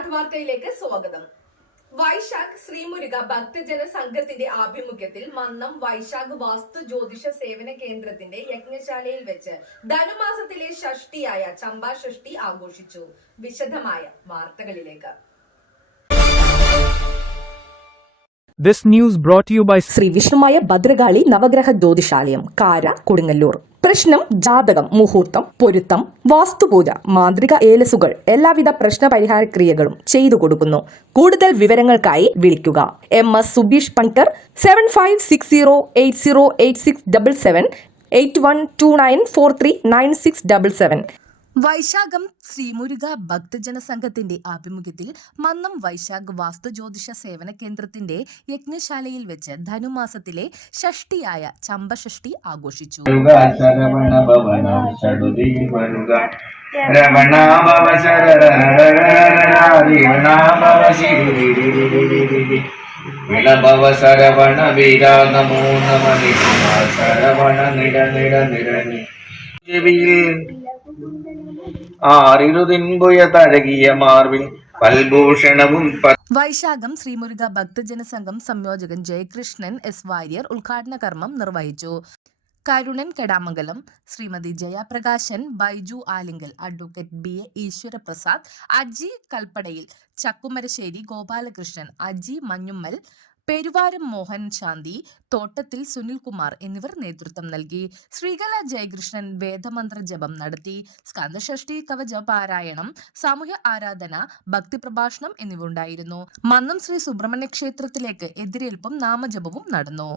നാട്ടുവാർത്തയിലേക്ക് സ്വാഗതം. വൈശാഖ് ശ്രീമുരുക ഭക്തജന സംഘത്തിന്റെ ആഭിമുഖ്യത്തിൽ മന്നം വൈശാഖ് വാസ്തു ജ്യോതിഷ സേവന കേന്ദ്രത്തിന്റെ യജ്ഞശാലയിൽ വെച്ച് ധനുമാസത്തിലെ ഷഷ്ടിയായ ചമ്പാ ഷഷ്ടി ആഘോഷിച്ചു. വിശദമായ വാർത്തകളിലേക്ക്. This news brought to you by Shri Vishnumaya Bhadrakali നവഗ്രഹ ജ്യോതിഷാലയം കാര കൊടുങ്ങല്ലൂർ. പ്രശ്നം ജാതകം മുഹൂർത്തം പൊരുത്തം വാസ്തുപൂജ മാന്ത്രിക ഏലസുകൾ എല്ലാവിധ പ്രശ്ന പരിഹാര ക്രിയകളും ചെയ്തു കൊടുക്കുന്നു. കൂടുതൽ വിവരങ്ങൾക്കായി വിളിക്കുക. M S Subeesh പങ്കർ seven five six zero eight zero eight six double seven eight one two nine four three nine six double seven വൈശാഖം ശ്രീമുരുക ഭക്തജന സംഘത്തിന്റെ ആഭിമുഖ്യത്തിൽ മന്നം വൈശാഖ് വാസ്തു ജ്യോതിഷ സേവന കേന്ദ്രത്തിന്റെ യജ്ഞശാലയിൽ വെച്ച് ധനുമാസത്തിലെ ഷഷ്ടിയായ ചമ്പഷഷ്ടി ആഘോഷിച്ചു. വിളഭവ ശരവണ ശരവണ നിര നിര നിരണി ചെവിയിൽ തഴകിയ മാർവിൽ വൈശാഖം ശ്രീമുരുക ഭക്തജന സംഘം സംയോജകൻ ജയകൃഷ്ണൻ എസ് വാര്യർ ഉദ്ഘാടന കർമ്മം നിർവഹിച്ചു. Karunan Kedamangalam Srimathi Jayaprakashan Baiju Alinkal advocate B A Eswaraprasad Aji കൽപ്പടയിൽ Chakkumarassery Gopalakrishnan Aji Manjummel Peruvaram Mohan ശാന്തി തോട്ടത്തിൽ സുനിൽകുമാർ എന്നിവർ നേതൃത്വം നൽകി. ശ്രീകല ജയകൃഷ്ണൻ വേദമന്ത്ര ജപം നടത്തി. സ്കന്ദഷഷ്ടി കവച പാരായണം സാമൂഹ്യ ആരാധന ഭക്തി പ്രഭാഷണം എന്നിവ ഉണ്ടായിരുന്നു. മന്നം ശ്രീ സുബ്രഹ്മണ്യ ക്ഷേത്രത്തിലേക്ക് എതിരേൽപ്പും നാമജപവും നടന്നു.